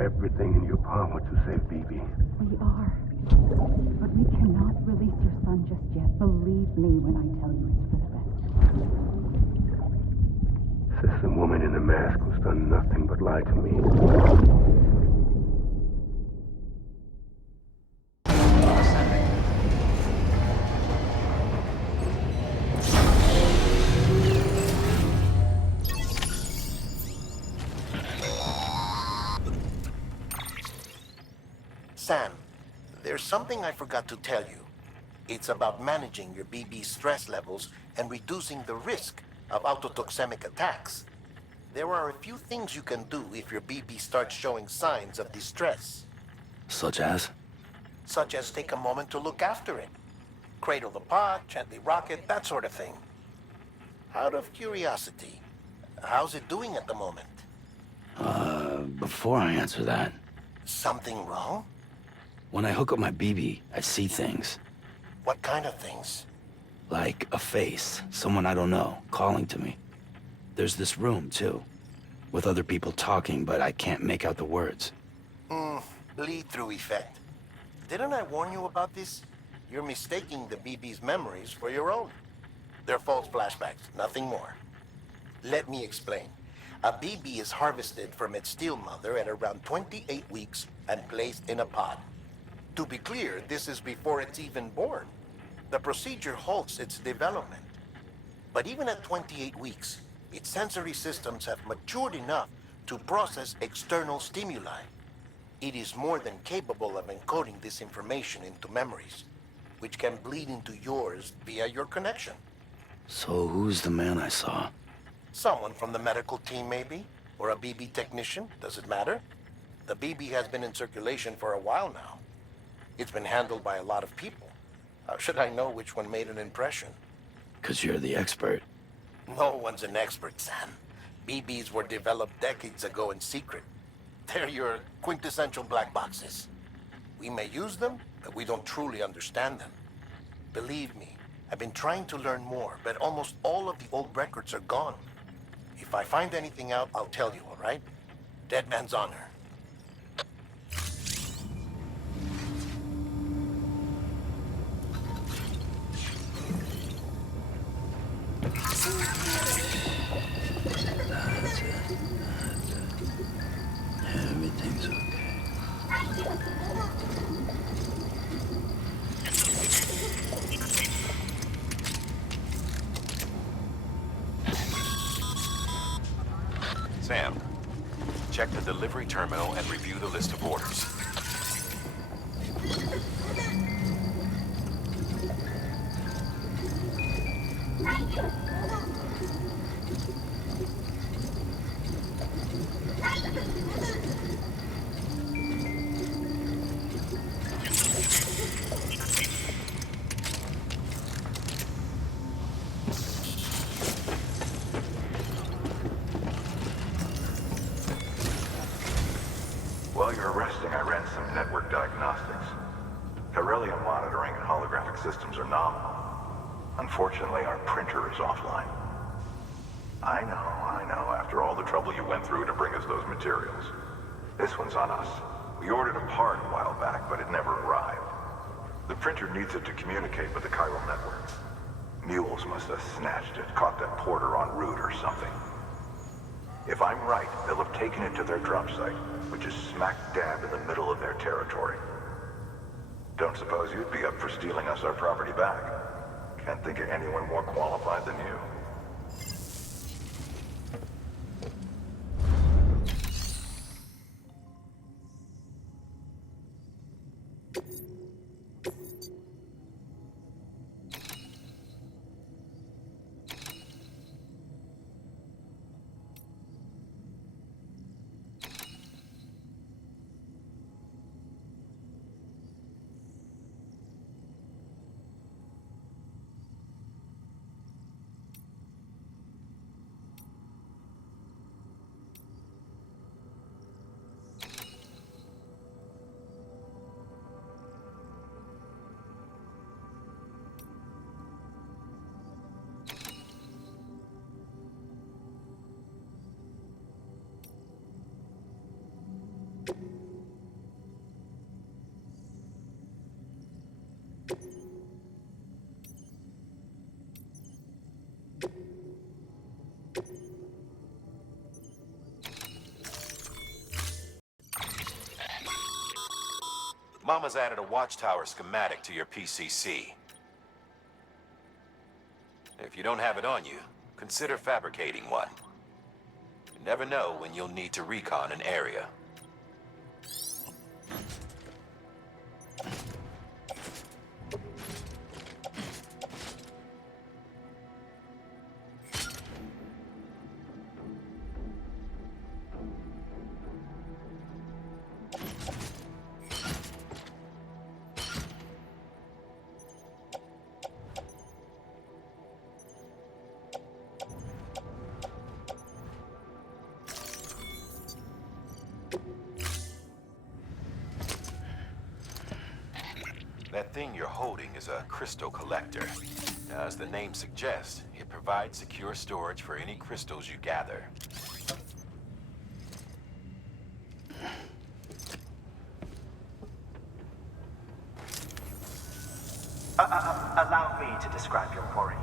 everything in your power to save BB. We are. But we cannot release your son just yet. Believe me when I tell you it's for the best. Says the woman in the mask who's done nothing but lie to me. Sam, there's something I forgot to tell you. It's about managing your BB stress levels and reducing the risk of autotoxemic attacks. There are a few things you can do if your BB starts showing signs of distress. Such as? Such as take a moment to look after it. Cradle the pot, gently rock it, that sort of thing. Out of curiosity, how's it doing at the moment? Before I answer that, Something wrong? when I hook up my BB, I see things. What kind of things? Like a face, someone I don't know, calling to me. There's this room, too, with other people talking, but I can't make out the words. Bleed-through effect. Didn't I warn you about this? You're mistaking the BB's memories for your own. They're false flashbacks, nothing more. Let me explain. A BB is harvested from its steel mother at around 28 weeks and placed in a pod. To be clear, this is before it's even born. The procedure halts its development. But even at 28 weeks, its sensory systems have matured enough to process external stimuli. It is more than capable of encoding this information into memories, which can bleed into yours via your connection. So who's the man I saw? Someone from the medical team, maybe? Or a BB technician? Does it matter? The BB has been in circulation for a while now. It's been handled by a lot of people. How should I know which one made an impression? 'Cause you're the expert. No one's an expert, Sam. BBs were developed decades ago in secret. They're your quintessential black boxes. We may use them, but we don't truly understand them. Believe me, I've been trying to learn more, but almost all of the old records are gone. If I find anything out, I'll tell you, all right? Dead man's honor. Everything's okay. Sam, check the delivery terminal and review the list of orders. While you're resting, I ran some network diagnostics. Beryllium monitoring and holographic systems are nominal. Unfortunately, our printer is offline. I know, after all the trouble you went through to bring us those materials. This one's on us. We ordered a part a while back, but it never arrived. The printer needs it to communicate with the chiral network. Mules must have snatched it, caught that porter en route or something. If I'm right, they'll have taken it to their drop site, which is smack dab in the middle of their territory. Don't suppose you'd be up for stealing us our property back? Can't think of anyone more qualified than you. Mama's added a watchtower schematic to your PCC. If you don't have it on you, consider fabricating one. You never know when you'll need to recon an area. That thing you're holding is a crystal collector. Now, as the name suggests, it provides secure storage for any crystals you gather. Allow me to describe your quarry.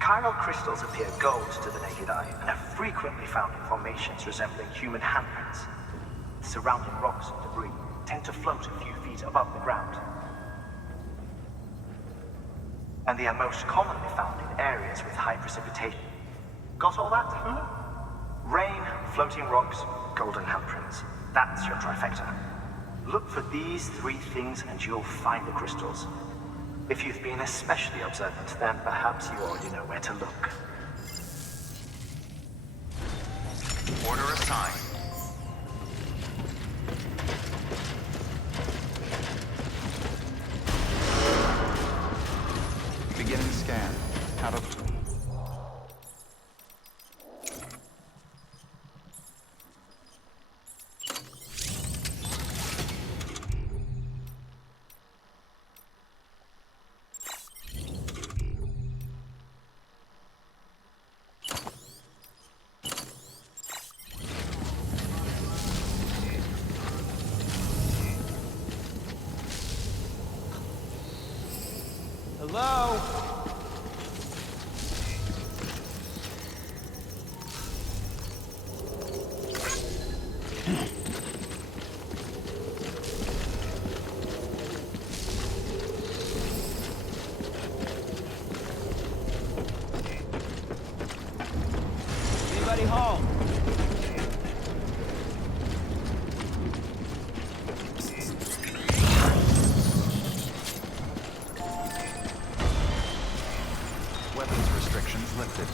Chiral crystals appear gold to the naked eye and are frequently found in formations resembling human handprints. The surrounding rocks and debris tend to float a few feet above the ground. And they are most commonly found in areas with high precipitation. Got all that? Rain, floating rocks, golden handprints. That's your trifecta. Look for these three things and you'll find the crystals. If you've been especially observant, then perhaps you already know where to look. Order assigned. Beginning scan. Out of... Hello? Anybody home? Weapons restrictions lifted.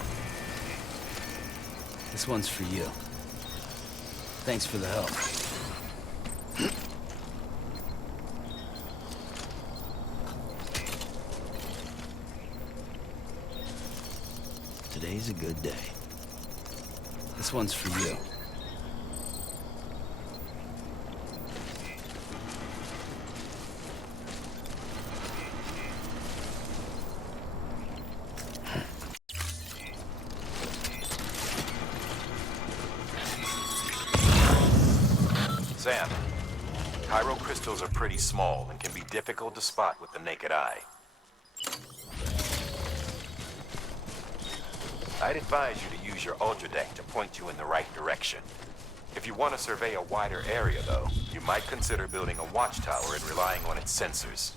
This one's for you. Thanks for the help. Today's a good day. This one's for you. Sam, chiral crystals are pretty small and can be difficult to spot with the naked eye. I'd advise you to use your ultra deck to point you in the right direction. If you want to survey a wider area, though, you might consider building a watchtower and relying on its sensors.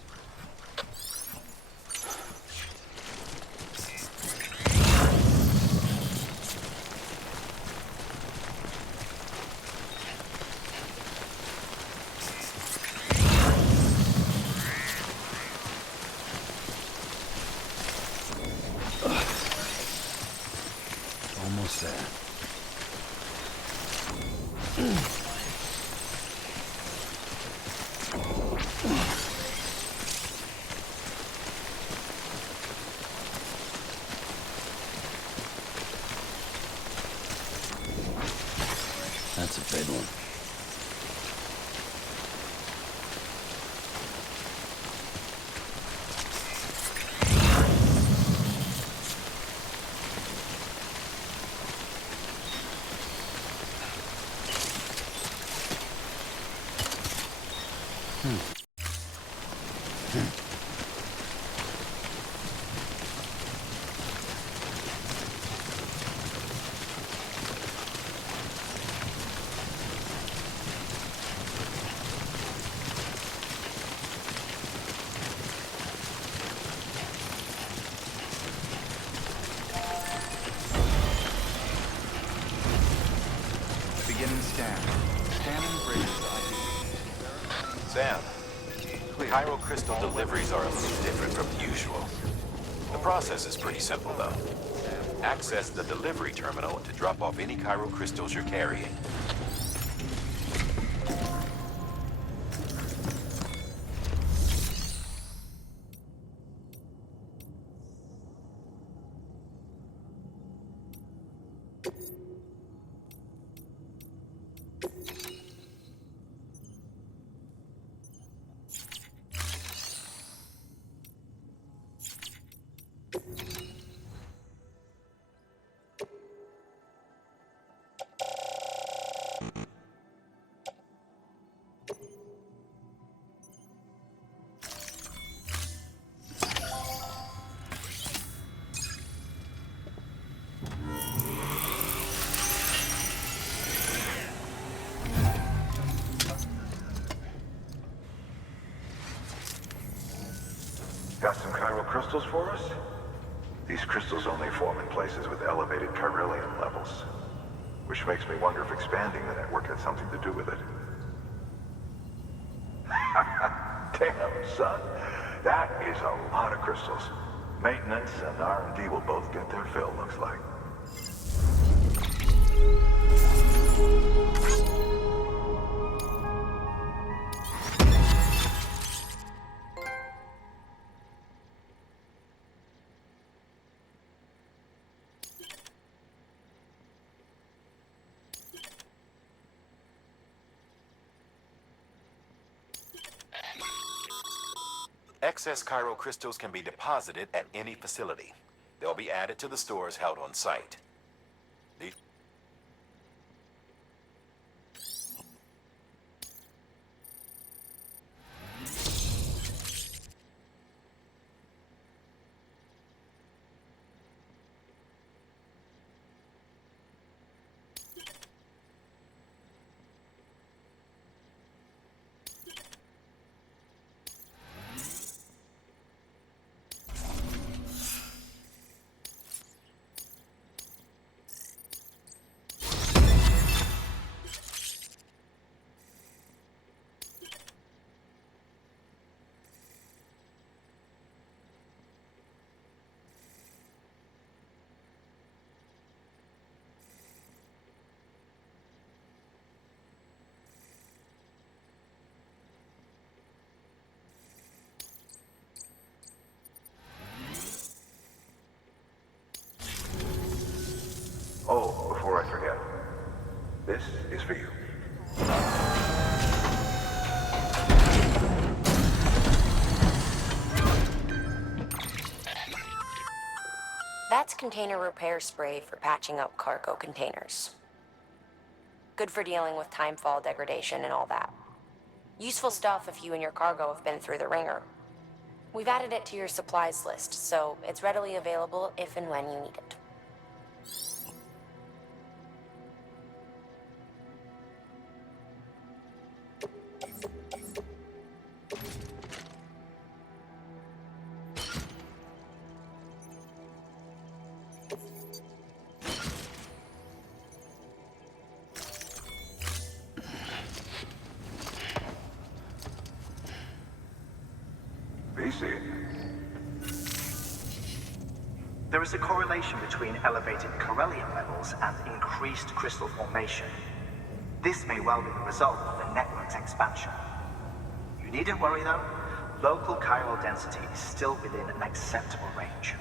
Almost there. That's a big one. Sam. Chiral crystal deliveries are a bit different from the usual. The process is pretty simple, though. Access the delivery terminal to drop off any chiral crystals you're carrying. Got some chiral crystals for us? These crystals only form in places with elevated chiralium levels, which makes me wonder if expanding the network had something to do with it. Damn, son. That is a lot of crystals. Maintenance and R&D will both get their fill, looks like. Excess chiral crystals can be deposited at any facility. They'll be added to the stores held on site. The Oh, before I forget, this is for you. That's container repair spray for patching up cargo containers. Good for dealing with timefall degradation and all that. Useful stuff if you and your cargo have been through the ringer. We've added it to your supplies list, so it's readily available if and when you need it. There is a correlation between elevated chiralium levels and increased crystal formation. This may well be the result of the network's expansion. You needn't worry though. Local chiral density is still within an acceptable range.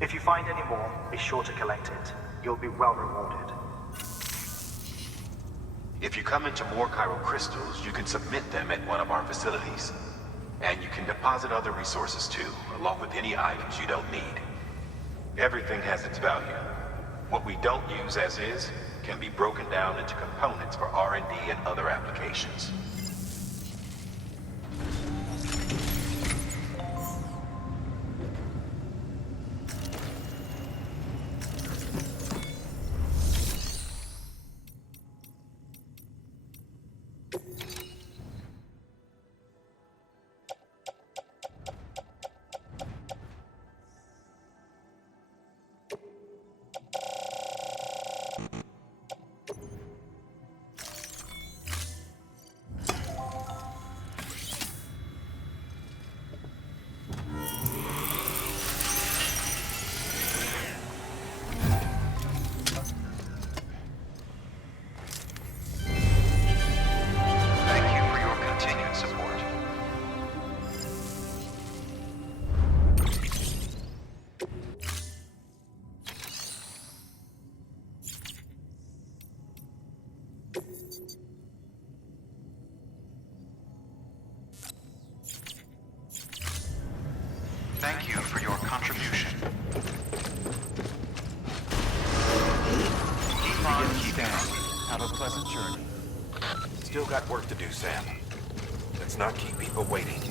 If you find any more, be sure to collect it. You'll be well rewarded. If you come into more chiral crystals, you can submit them at one of our facilities. And you can deposit other resources too, along with any items you don't need. Everything has its value. What we don't use as is can be broken down into components for R&D and other applications. contribution. Beginning scan. Have a pleasant journey. Still got work to do, Sam. Let's not keep people waiting.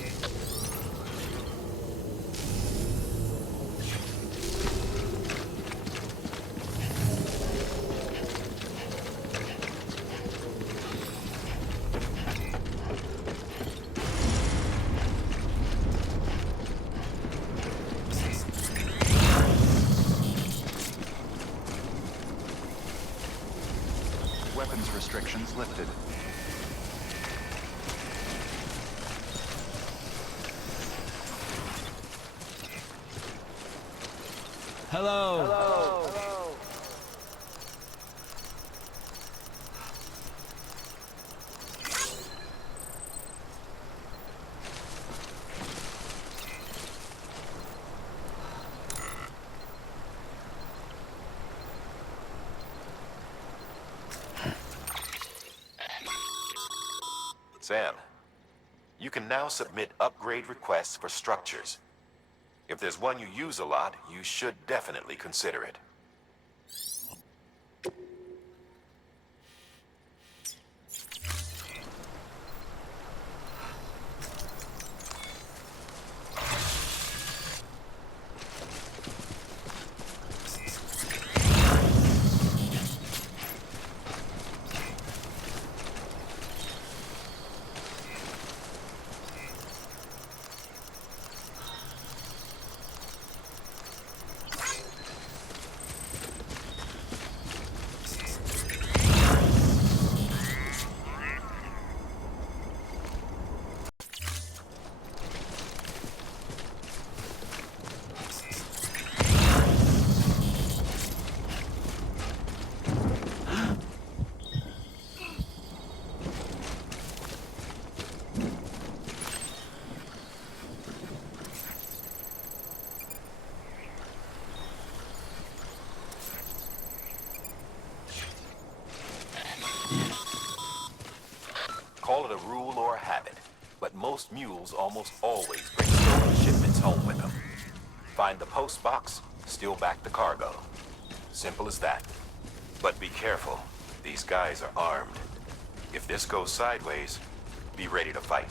Weapons restrictions lifted. Hello. Sam, you can now submit upgrade requests for structures. If there's one you use a lot, you should definitely consider it. Call it a rule or a habit, but most mules almost always bring stolen shipments home with them. Find the post box, steal back the cargo. Simple as that. But be careful. These guys are armed. If this goes sideways, be ready to fight.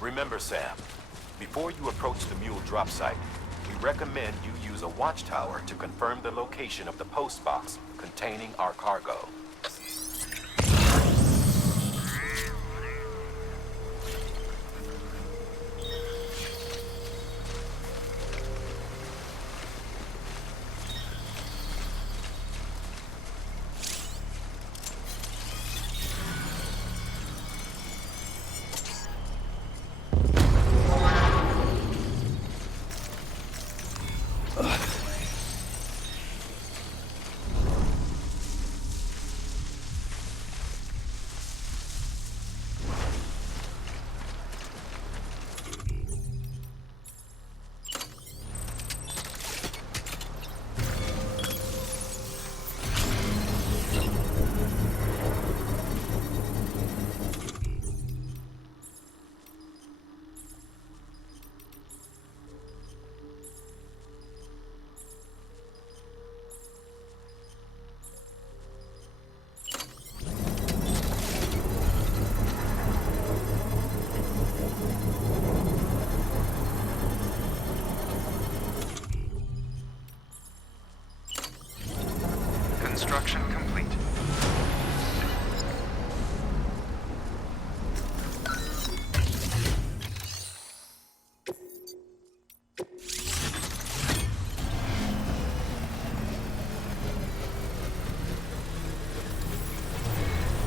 Remember, Sam, before you approach the mule drop site, we recommend you use a watchtower to confirm the location of the post box containing our cargo. Construction complete.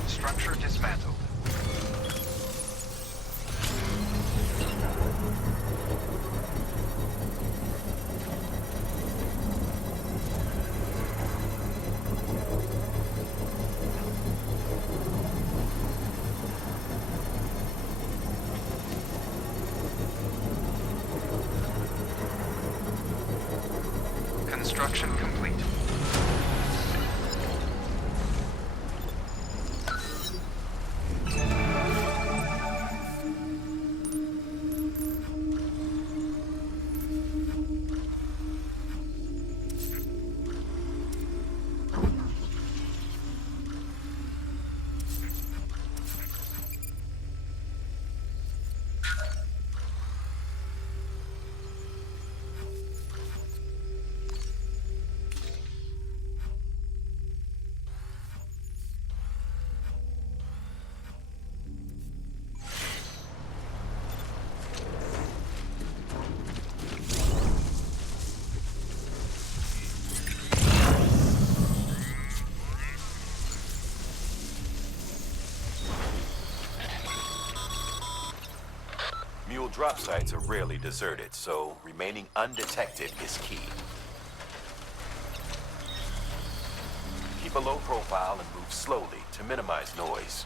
Structure dismantled. Construction complete. Mule drop sites are rarely deserted, so remaining undetected is key. Keep a low profile and move slowly to minimize noise.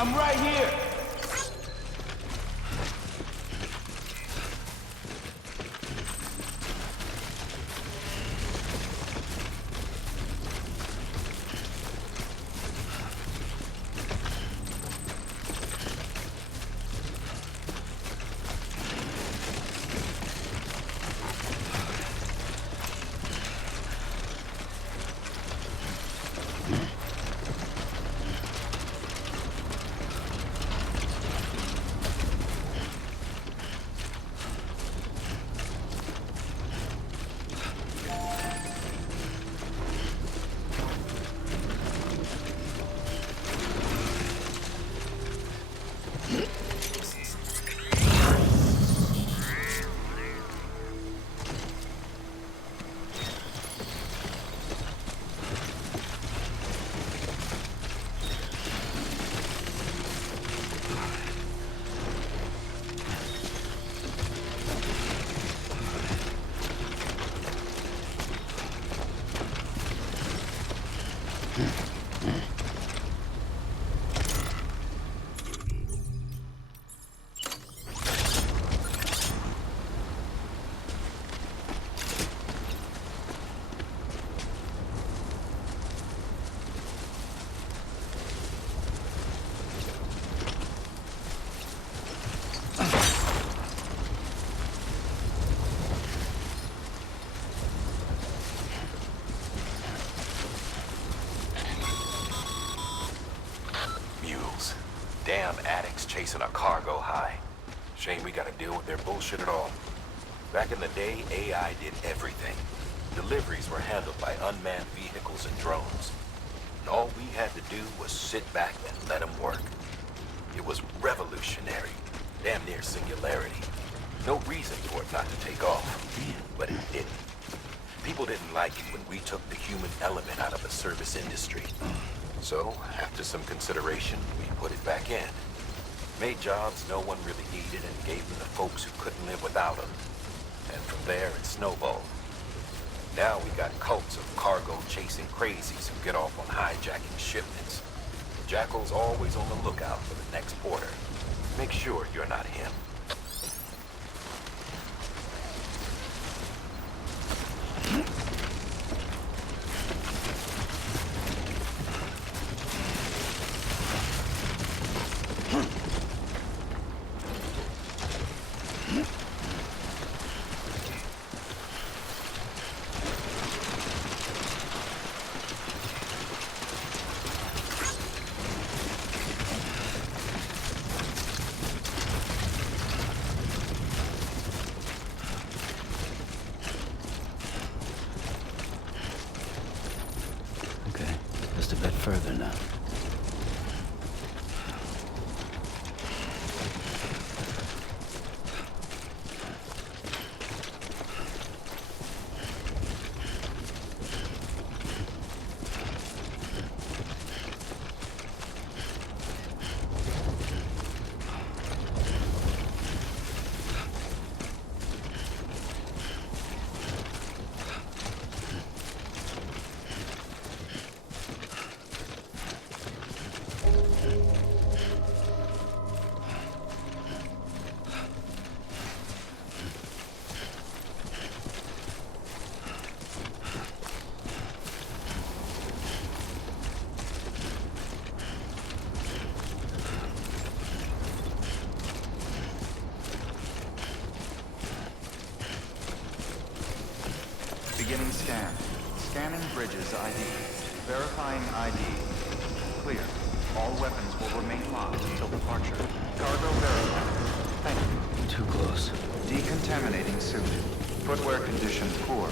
I'm right here! Damn addicts chasing a cargo high. Shame we gotta deal with their bullshit at all. Back in the day, AI did everything. Deliveries were handled by unmanned vehicles and drones. And all we had to do was sit back and let them work. It was revolutionary, damn near singularity. No reason for it not to take off, but it didn't. People didn't like it when we took the human element out of the service industry. So, after some consideration, we put it back in. Made jobs no one really needed and gave them to folks who couldn't live without them. And from there, it snowballed. Now we got cults of cargo-chasing crazies who get off on hijacking shipments. Jackal's always on the lookout for the next order. Make sure you're not him. Okay, just a bit further now. Beginning scan. Scanning Bridges ID. Verifying ID. Clear. All weapons will remain locked until departure. Cargo verified. Thank you. Too close. Decontaminating suit. Footwear condition poor.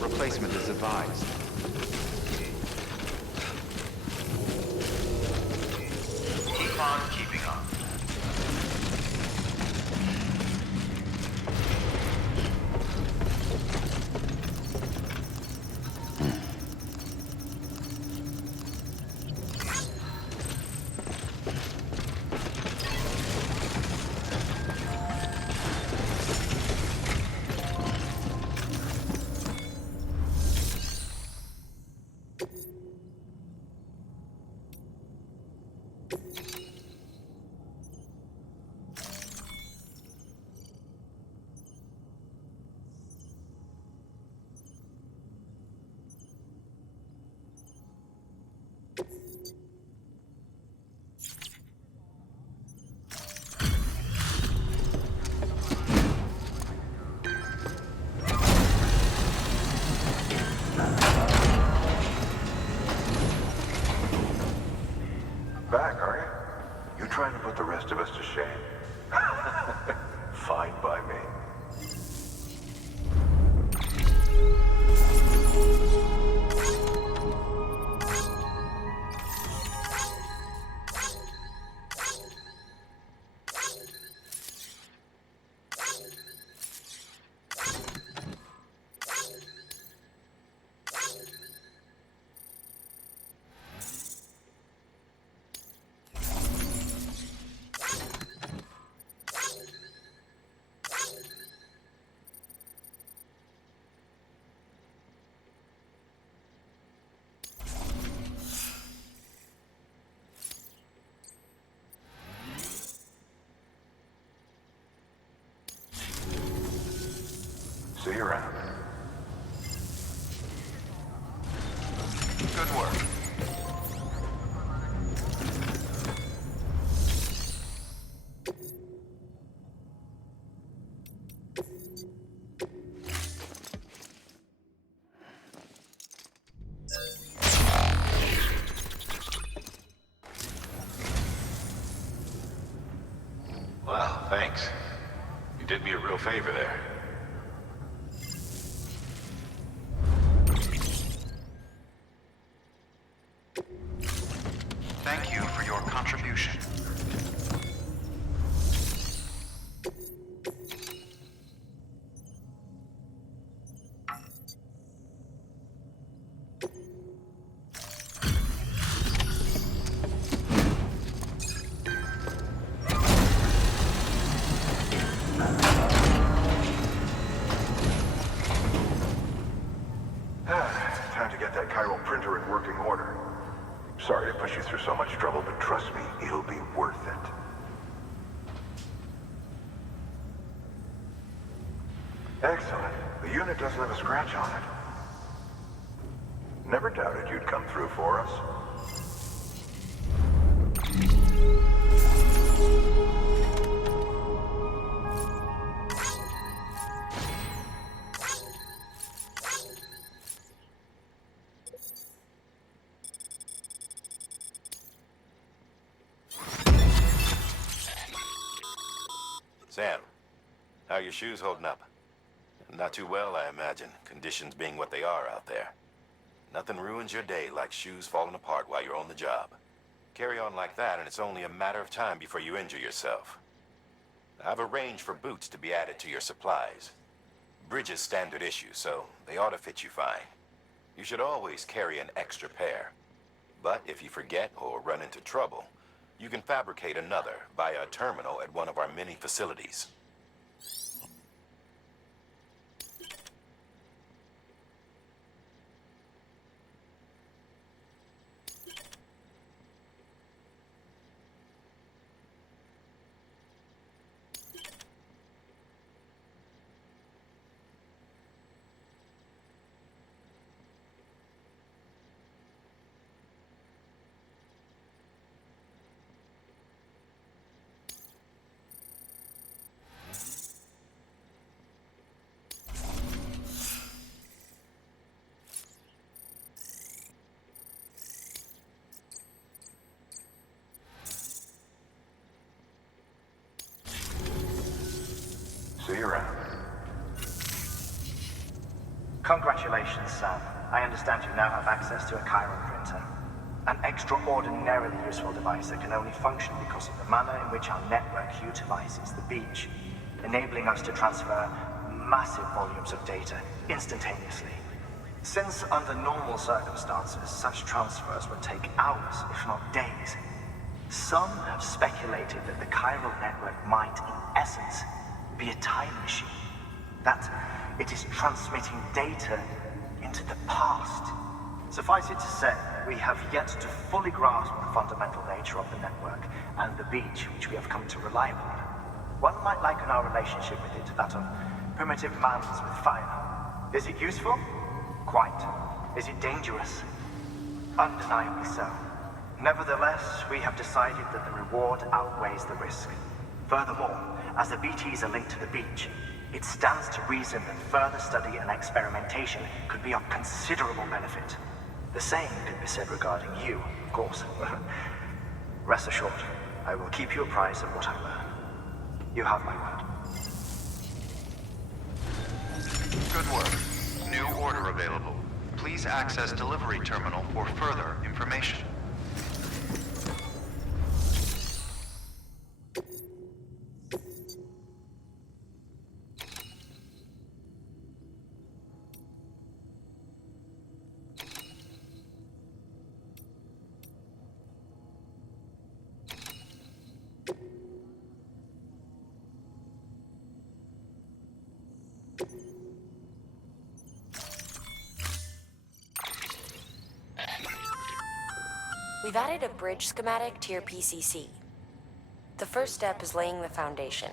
Replacement is advised. Keep on keeping on. Back, are you? You trying to put the rest of us to shame? Fine by me. See you around. Good work. Well, thanks. You did me a real favor there. Thank you for your contribution. Time to get that chiral printer in working order. Sorry to push you through so much trouble, but trust me, it'll be worth it. Excellent. The unit doesn't have a scratch on it. Never doubted you'd come through for us. Sam, how are your shoes holding up? Not too well, I imagine, conditions being what they are out there. Nothing ruins your day like shoes falling apart while you're on the job. Carry on like that, and it's only a matter of time before you injure yourself. I've arranged for boots to be added to your supplies. Bridges standard issue, so they ought to fit you fine. You should always carry an extra pair. But if you forget or run into trouble, you can fabricate another via a terminal at one of our many facilities. See you around. Congratulations, Sam. I understand you now have access to a chiral printer. An extraordinarily useful device that can only function because of the manner in which our network utilizes the beach, enabling us to transfer massive volumes of data instantaneously. Since under normal circumstances, such transfers would take hours, if not days, some have speculated that the chiral network might, in essence, be a time machine. That it is transmitting data into the past. Suffice it to say, we have yet to fully grasp the fundamental nature of the network and the beach which we have come to rely upon. One might liken our relationship with it to that of primitive mans with fire. Is it useful? Quite. Is it dangerous? Undeniably so. Nevertheless, we have decided that the reward outweighs the risk. Furthermore, as the BTs are linked to the beach, it stands to reason that further study and experimentation could be of considerable benefit. The same could be said regarding you, of course. Rest assured, I will keep you apprised of what I learn. You have my word. Good work. New order available. Please access delivery terminal for further information. We've added a bridge schematic to your PCC. The first step is laying the foundation,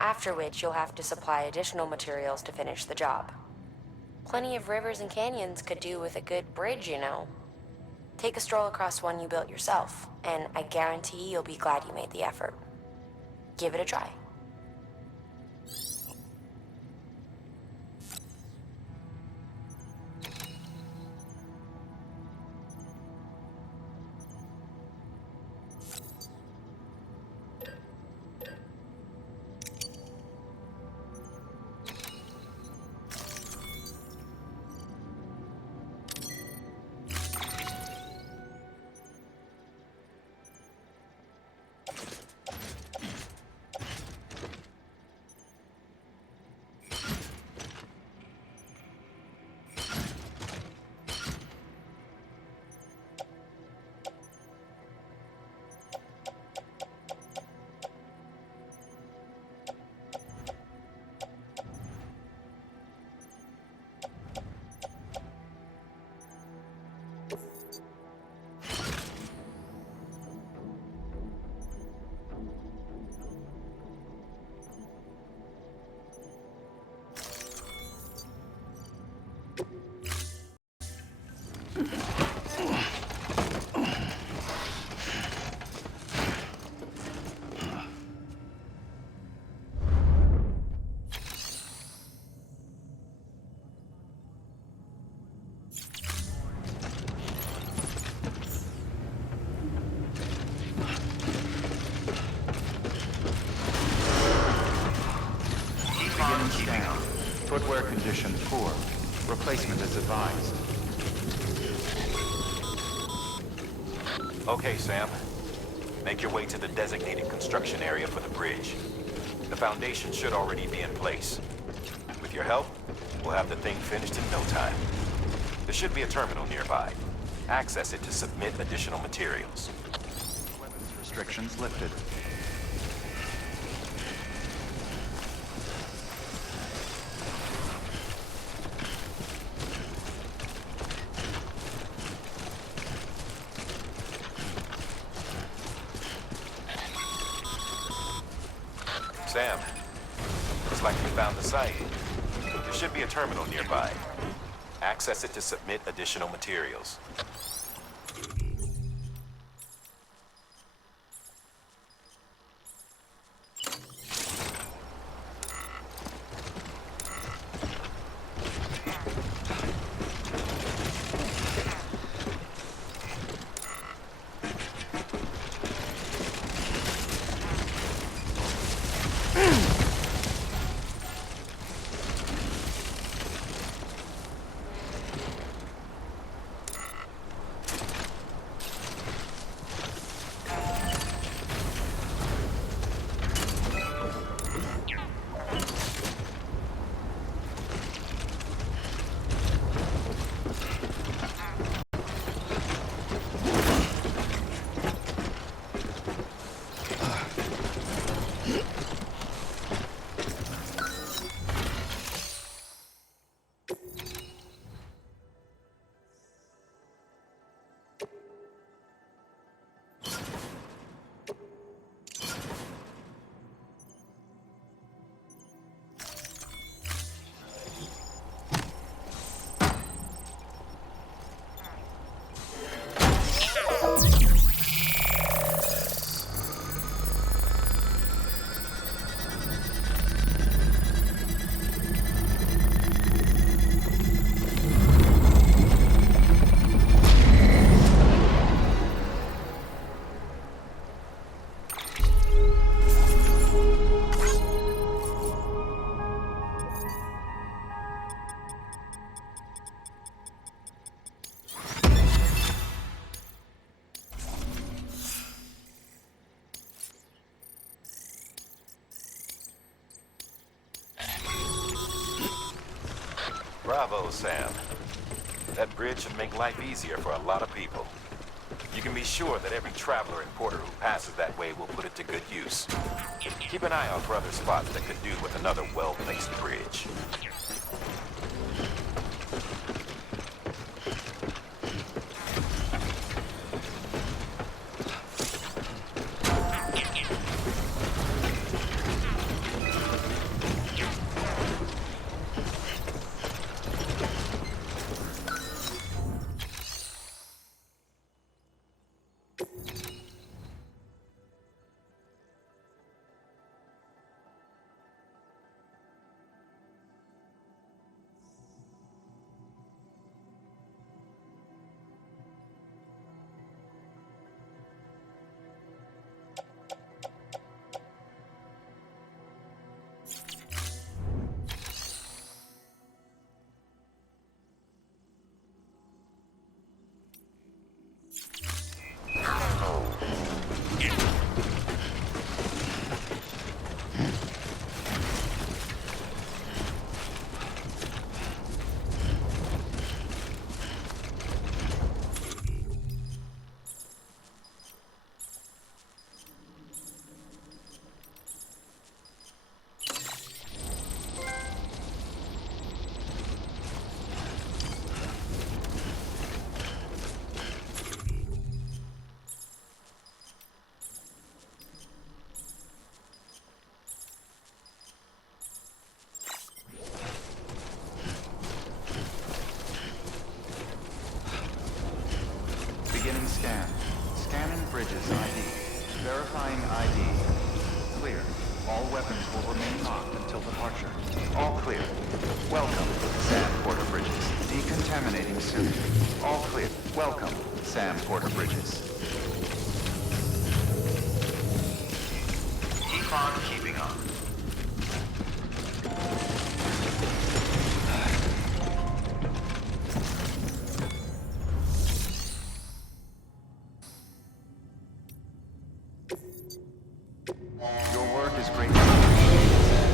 after which you'll have to supply additional materials to finish the job. Plenty of rivers and canyons could do with a good bridge, you know. Take a stroll across one you built yourself, and I guarantee you'll be glad you made the effort. Give it a try. Scan. Footwear condition poor. Replacement is advised. Okay, Sam. Make your way to the designated construction area for the bridge. The foundation should already be in place. With your help, we'll have the thing finished in no time. There should be a terminal nearby. Access it to submit additional materials. Weapons restrictions lifted. Sam, looks like we found the site. There should be a terminal nearby. Access it to submit additional materials. Bravo, Sam. That bridge should make life easier for a lot of people. You can be sure that every traveler and porter who passes that way will put it to good use. Keep an eye out for other spots that could do with another well-placed bridge. Beginning scan. Scanning bridges ID. Verifying ID. Clear. All weapons will remain locked until departure. All clear. Welcome, Sam Porter Bridges. Decontaminating soon. All clear. Welcome, Sam Porter Bridges. Keep on keeping on. Your work is greatly appreciated, Sam.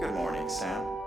Good morning, Sam.